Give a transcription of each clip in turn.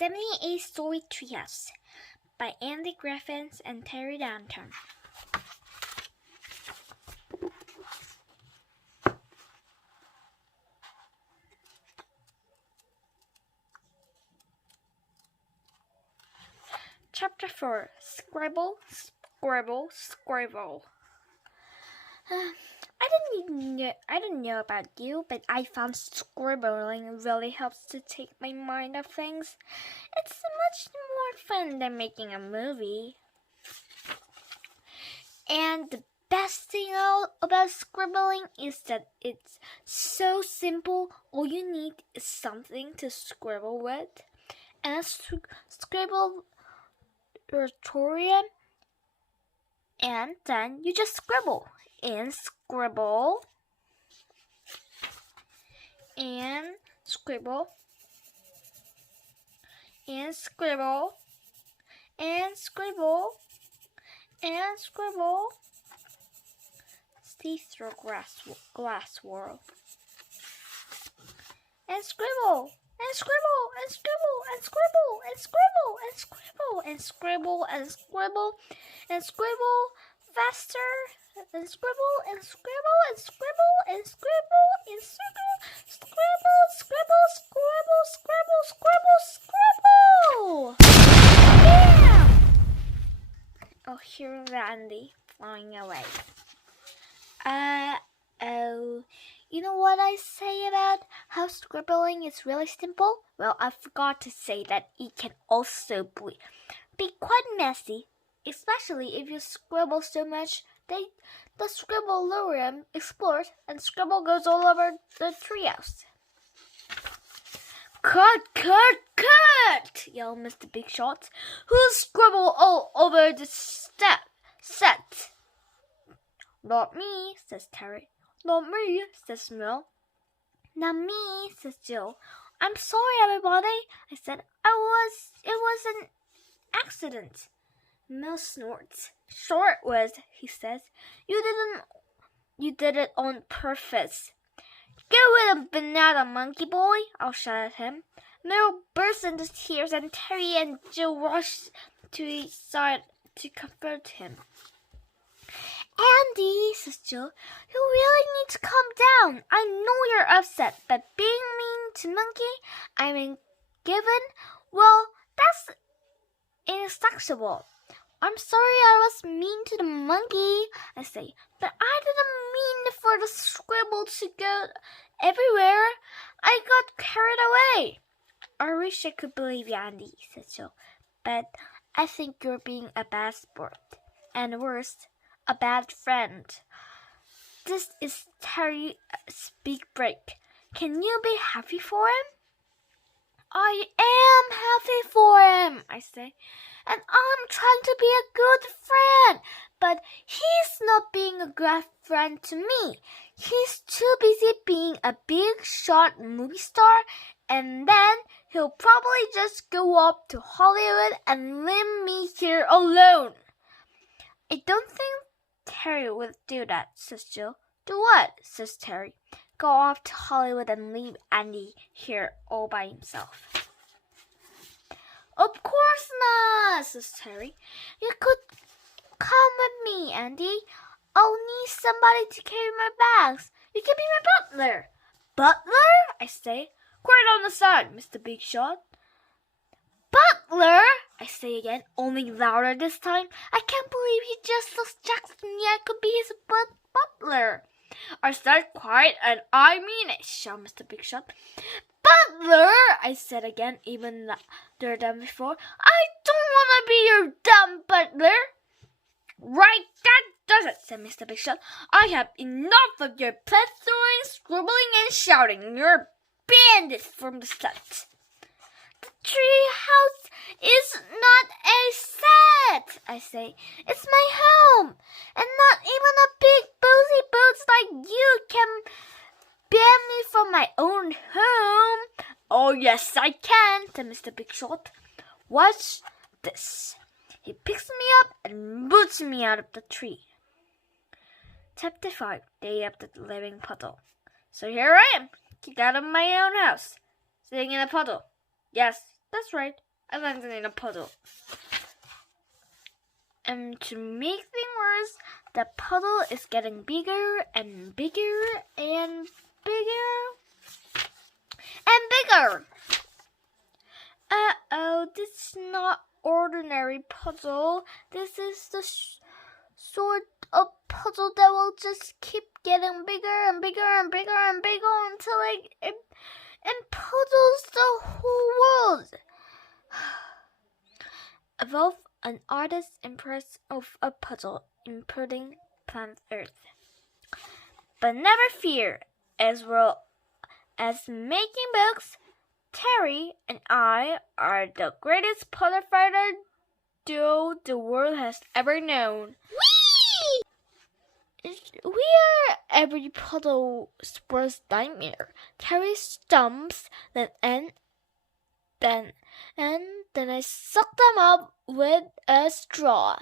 78-story treehouse by Andy Griffiths and Terry Downton. Chapter 4. Scribble, Scribble, Scribble. I don't know about you, but I found scribbling really helps to take my mind off things. It's much more fun than making a movie. And the best thing about scribbling is that it's so simple. All you need is something to scribble with. And a scribble tutorial, and then you just scribble and scribble and scribble and scribble and scribble and scribble. See through glass world and scribble. And scribble, and scribble, and scribble, and scribble, and scribble, and scribble, and scribble, and scribble faster, and scribble, and scribble, and scribble, and scribble, and scribble, scribble, scribble, scribble, scribble, scribble, scribble! Yeah! Oh, here's Randy flying away. You know what I say about how scribbling is really simple? Well, I forgot to say that it can also be quite messy, especially if you scribble so much that the scribblarium explodes and scribble goes all over the treehouse. Cut, cut, cut! Yelled Mr. Big Shot. Who scribbled all over the set? Not me, says Terry. Not me, says Mel. Not me, says Jill. I'm sorry, everybody, I said. It was an accident. Mel snorts. Sure it was, he says. You did it on purpose. Get rid of banana, monkey boy, I'll shout at him. Mel bursts into tears and Terry and Jill rush to his side to comfort him. Andy, says Jill, you really need to calm down. I know you're upset, but being mean to Monkey, given, well, that's inacceptable. I'm sorry I was mean to the monkey, I say, but I didn't mean for the scribble to go everywhere. I got carried away. I wish I could believe you, Andy, says Jill, but I think you're being a bad sport, and worse, a bad friend. This is Terry's big break. Can you be happy for him? I am happy for him, I say, and I'm trying to be a good friend, but he's not being a good friend to me. He's too busy being a big shot movie star, and then he'll probably just go up to Hollywood and leave me here alone. I don't think Terry would do that, says Jill. Do what? Says Terry. Go off to Hollywood and leave Andy here all by himself. Of course not, says Terry. You could come with me, Andy. I'll need somebody to carry my bags. You can be my butler. Butler? I say. Quiet on the side, Mr. Big Shot. Butler, I say again, only louder this time. I can't believe he just suggested me I could be his butler. I said quiet and I mean it, shouted Mr. Big Shot. Butler, I said again, even louder than before. I don't want to be your dumb butler. Right, that does it, said Mr. Big Shot. I have enough of your pet-throwing, scribbling, and shouting. You're banned from the set. The treehouse is not a set, I say. It's my home, and not even a big boozy boots like you can ban me from my own home. Oh, yes, I can, said Mr. Big Shot. Watch this. He picks me up and boots me out of the tree. Chapter 5. Day of the Living Puddle. So here I am, kicked out of my own house, sitting in a puddle. Yes, that's right. I landed in a puddle. And to make things worse, the puddle is getting bigger and bigger and bigger and bigger. Uh-oh, this is not ordinary puzzle. This is the sort of puzzle that will just keep getting bigger and bigger and bigger and bigger until it puzzles the whole world. Evolve an artist's impress of a puzzle, including planet Earth. But never fear, as well as making books, Terry and I are the greatest puzzle fighter duo the world has ever known. Whee! We are every puzzle's worst nightmare. Terry stumps, then I suck them up with a straw.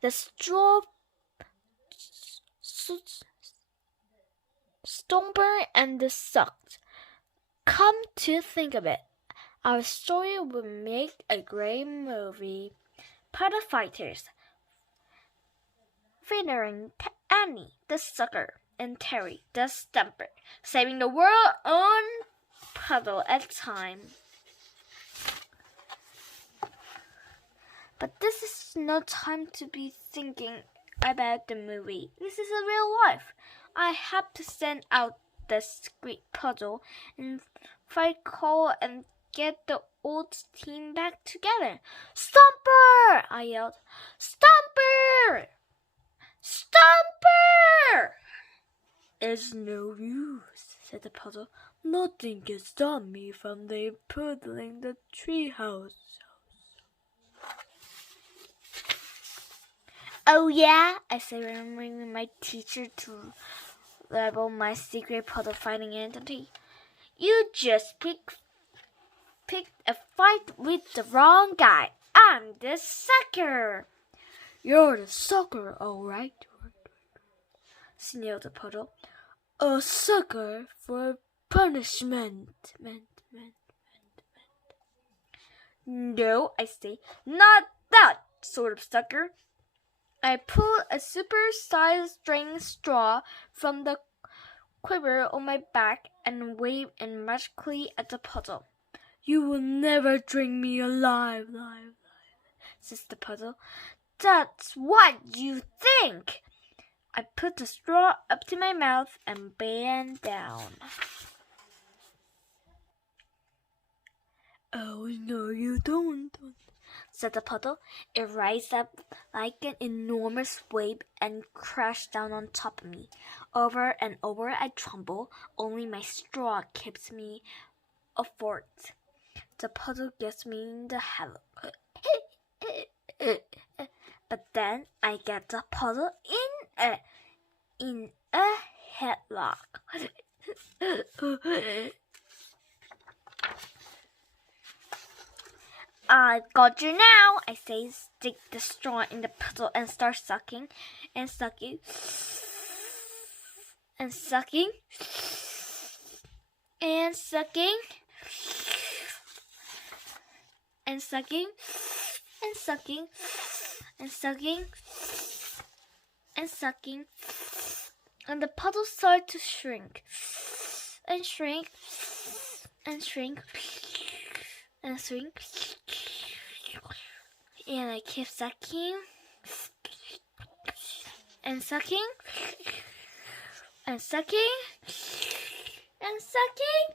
The straw stomper and the sucked. Come to think of it, our story would make a great movie. Puddle Fighters, featuring Annie, the sucker, and Terry, the stumper, saving the world one puddle at a time. But this is no time to be thinking about the movie. This is a real life. I have to send out the squeak puzzle and fight Cole and get the old team back together. Stomper! I yelled. Stomper! Stomper! It's no use, said the puzzle. Nothing can stop me from puddling the treehouse. Oh yeah, I said, remembering my teacher to label my secret puzzle fighting identity. You just picked a fight with the wrong guy. I'm the sucker. You're the sucker, all right, sneered the puzzle. A sucker for punishment. No, I say, not that sort of sucker. I pulled a super-sized string straw from the quiver on my back and waved it magically at the puzzle. You will never drink me alive, says the puzzle. That's what you think. I put the straw up to my mouth and bent down. Oh, no, you don't, said the puddle. It rised up like an enormous wave and crashed down on top of me. Over and over I tumble, only my straw keeps me afloat. The puddle gets me in the head. But then I get the puddle in a headlock. I've got you now, I say, stick the straw in the puddle and start sucking and sucking and sucking and sucking and sucking and sucking and sucking and sucking, and the puddle started to shrink and shrink and shrink and shrink. And I keep sucking and sucking and sucking and sucking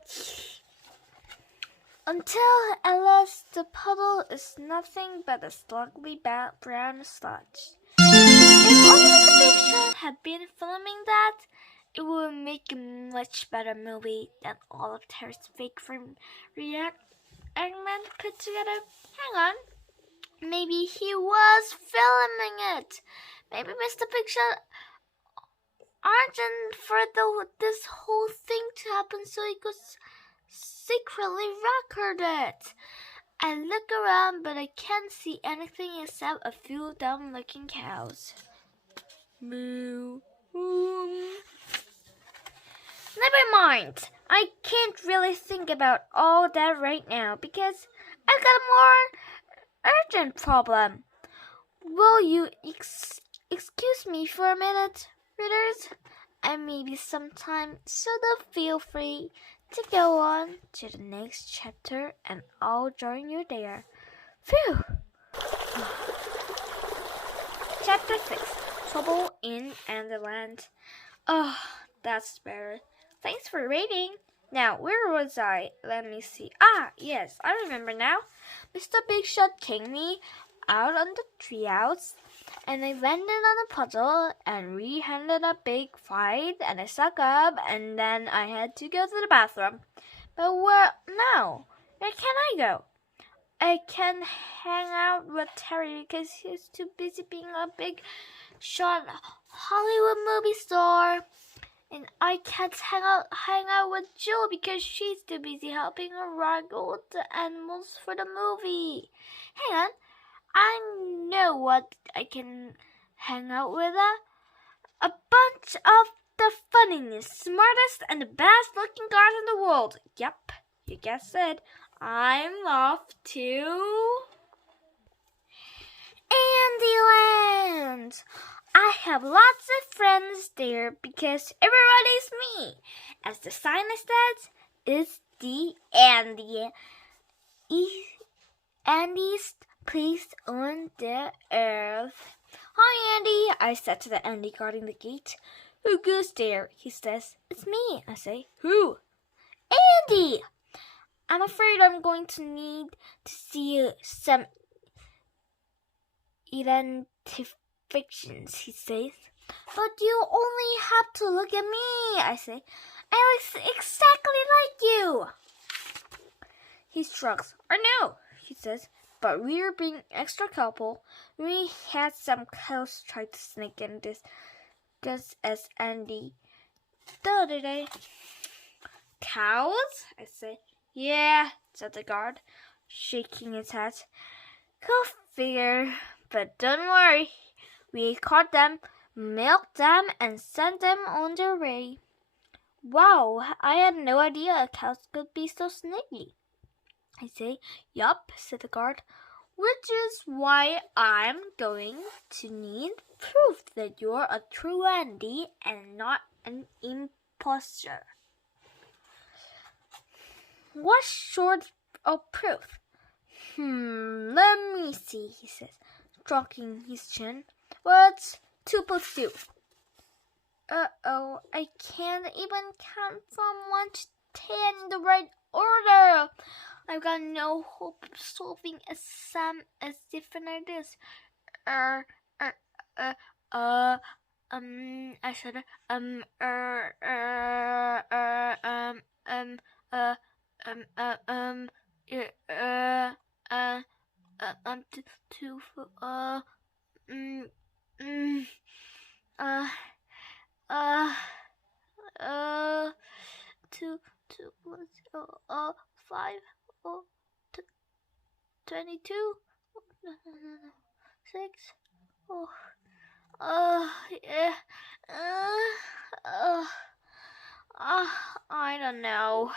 until at last the puddle is nothing but a sluggy brown sludge. If only the Big Shot had been filming that, it would make a much better movie than all of Terry's fake reenactment put together. Hang on. Maybe he was filming it. Maybe Mr. Big Shot arranged for this whole thing to happen so he could secretly record it. I look around, but I can't see anything except a few dumb-looking cows. Moo. Never mind. I can't really think about all that right now because I got more urgent problem. Will you excuse me for a minute, readers? I may be sometime, so feel free to go on to the next chapter and I'll join you there. Phew! Chapter 6, Trouble in Underland. Oh, that's better. Thanks for reading. Now, where was I? Let me see. Ah, yes, I remember now. Mr. Big Shot kicked me out on the treehouse, and I landed on a puzzle, and we had a big fight, and I suck up, and then I had to go to the bathroom. But where now? Where can I go? I can't hang out with Terry because he's too busy being a big shot Hollywood movie star. And I can't hang out with Jill because she's too busy helping her wrangle the animals for the movie. Hang on, I know what I can hang out with. A bunch of the funniest, smartest, and the best looking guys in the world. Yep, you guessed it. I'm off to Andyland. I have lots of friends there because everybody's me. As the sign says, it's the Andy's place on the earth. Hi, Andy, I said to the Andy guarding the gate. Who goes there? He says. It's me, I say. Who? Andy! I'm afraid I'm going to need to see some identifications, he says. But you only have to look at me, I say. I look exactly like you. He shrugs. I know, he says, but we're being extra careful. We had some cows try to sneak in this just as Andy the other day. Cows? I say. Yeah, said the guard, shaking his head. Go figure. But don't worry. We caught them, milked them, and sent them on their way. Wow, I had no idea cows could be so sneaky. I say, yup, said the guard, which is why I'm going to need proof that you're a true Andy and not an imposter. What sort of proof? Let me see, he says, stroking his chin. What's 2 plus 2? Uh-oh, I can't even count from 1 to 10 in the right order. I've got no hope of solving a sum as different as this. I said, 2 plus 5, 22, 6, yeah, I don't know.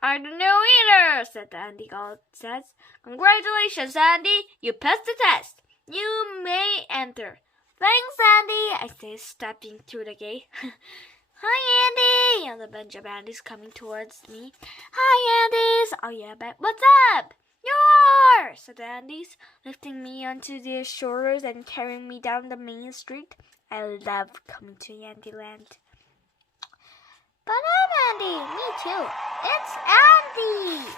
I don't know either, said the Andy God says. Congratulations, Andy. You passed the test. You may enter. Thanks, Andy, I say, stepping through the gate. Hi, Andy, and a bunch of Andys coming towards me. Hi, Andys. Oh, yeah, but what's up? You're, said the Andys, lifting me onto their shoulders and carrying me down the main street. I love coming to Andyland. But I'm Andy. Me too. It's Andy.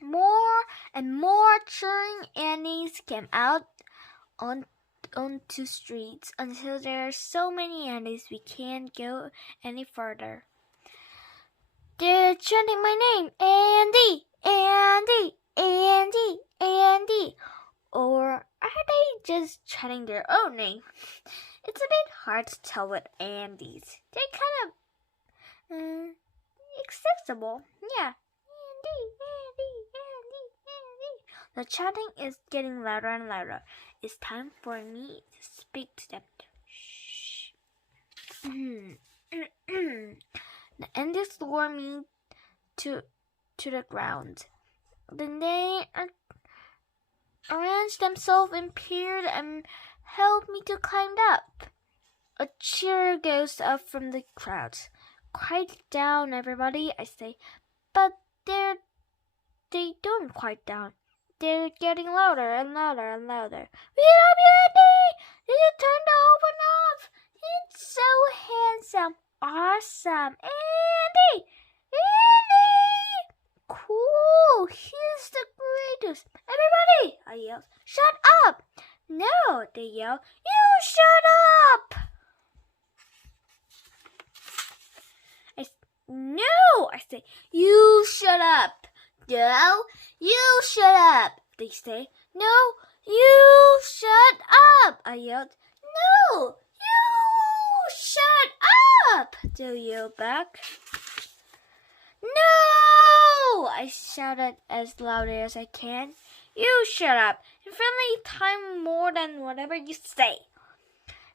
More and more cheering Andys came out onto streets until there are so many Andys we can't go any further. They're chanting my name, Andy, Andy, Andy, Andy. Or are they just chanting their own name? It's a bit hard to tell with Andys. They're kind of accessible. Yeah. Andy, Andy, Andy, Andy. The chanting is getting louder and louder. It's time for me to speak to them. Shh. The Andys lower me to the ground. Then they arranged themselves in pairs and helped me to climb up. A cheer goes up from the crowd. Quiet down, everybody, I say. But they don't quiet down. They're getting louder and louder and louder. We love you, Andy! Did you turn the oven off? It's so handsome. Awesome. Andy! Andy! Cool. He's the greatest. Everybody! I yelled. Shut up! No, they yelled. You shut up! No, I say. You shut up. No, you shut up. They say. No, you shut up. I yelled. No, you shut up. They yelled back. No, I shouted as loudly as I can. You shut up. In friendly time more than whatever you say.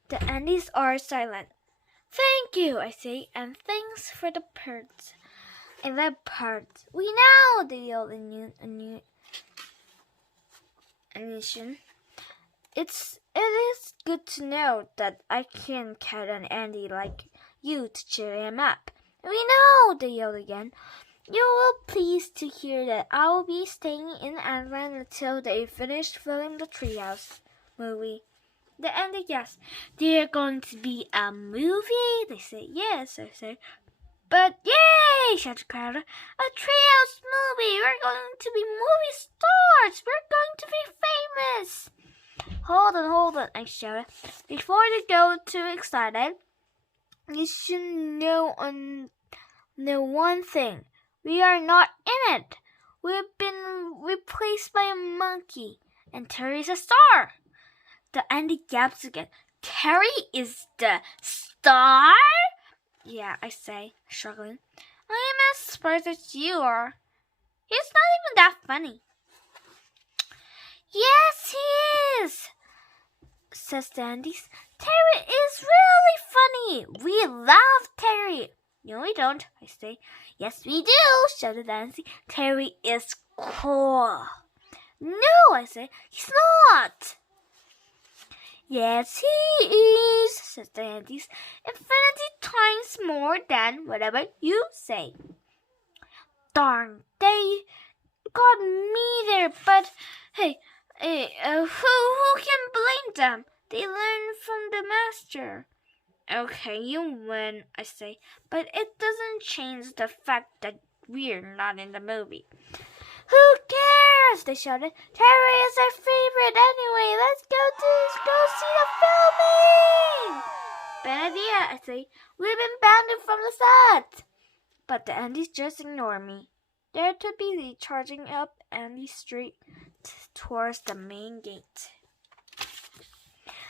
The Andes are silent. Thank you, I say, and thanks for the parts. I love parts. We know, they yell in unison. It is good to know that I can count on Andy like you to cheer him up. We know, they yell again. You will please to hear that I will be staying in Adland until they finish filming the Treehouse movie. The ending, yes. They're going to be a movie? They say, yes, I say. But yay, shouted Crowder. A Treehouse movie. We're going to be movie stars. We're going to be famous. Hold on, I shouted. Before they go too excited, you should know one thing. We are not in it. We've been replaced by a monkey. And Terry's a star. The Andy gaps again. Terry is the star? Yeah, I say, struggling. I am as surprised as you are. He's not even that funny. Yes, he is, says the Andys. Terry is really funny. We love Terry. No, we don't, I say. Yes, we do, shouted Nancy. Terry is cool. No, I say. He's not. Yes, he is, says the Andys. Infinity times more than whatever you say. Darn, they got me there, but hey, who can blame them? They learn from the master. Okay, you win, I say, but it doesn't change the fact that we're not in the movie. Who cares? They shouted. Terry is our favorite anyway. Let's go see the filming. Bad idea, I say. We've been banned from the set. But the Andys just ignore me. They're too busy charging up Andy Street towards the main gate.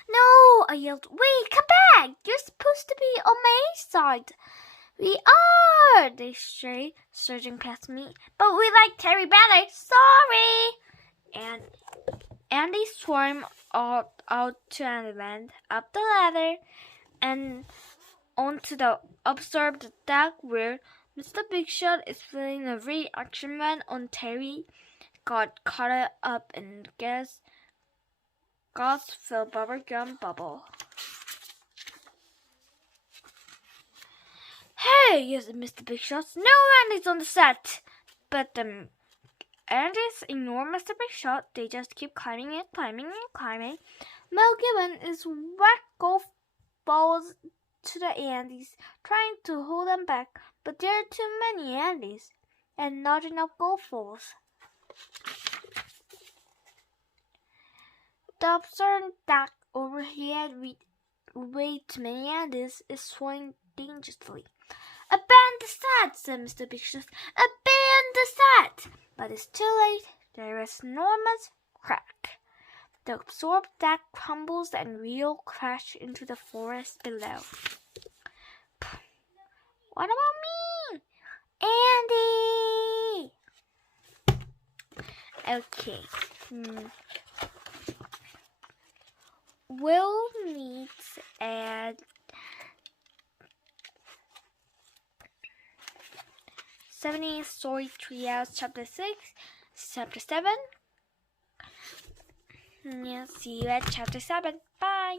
No, I yelled. Wait, come back. You're supposed to be on my side. We are, they say, surging past me. But we like Terry better. Sorry. And Andy swarmed out to Andyland, up the ladder, and onto the absorbed deck where Mr. Big Shot is feeling a reaction man on Terry. Got caught up in gas filled bubblegum bubble. Hey, yes, Mr. Big Shot. No Andy's on the set. But the Andy's ignore Mr. Big Shot. They just keep climbing and climbing and climbing. Mel Gibbon is whack golf balls to the Andys, trying to hold them back. But there are too many Andys and not enough golf balls. The absurd deck overhead with way too many Andys is swaying dangerously. Abandon the set, said Mr. Big Shot. Abandon the set! But it's too late. There is enormous crack. The absorbed deck crumbles and wheel crash into the forest below. What about me? Andy! Okay. We'll meet at 70th Story Treehouse, Chapter 6, chapter 7. Yeah, see you at chapter 7. Bye.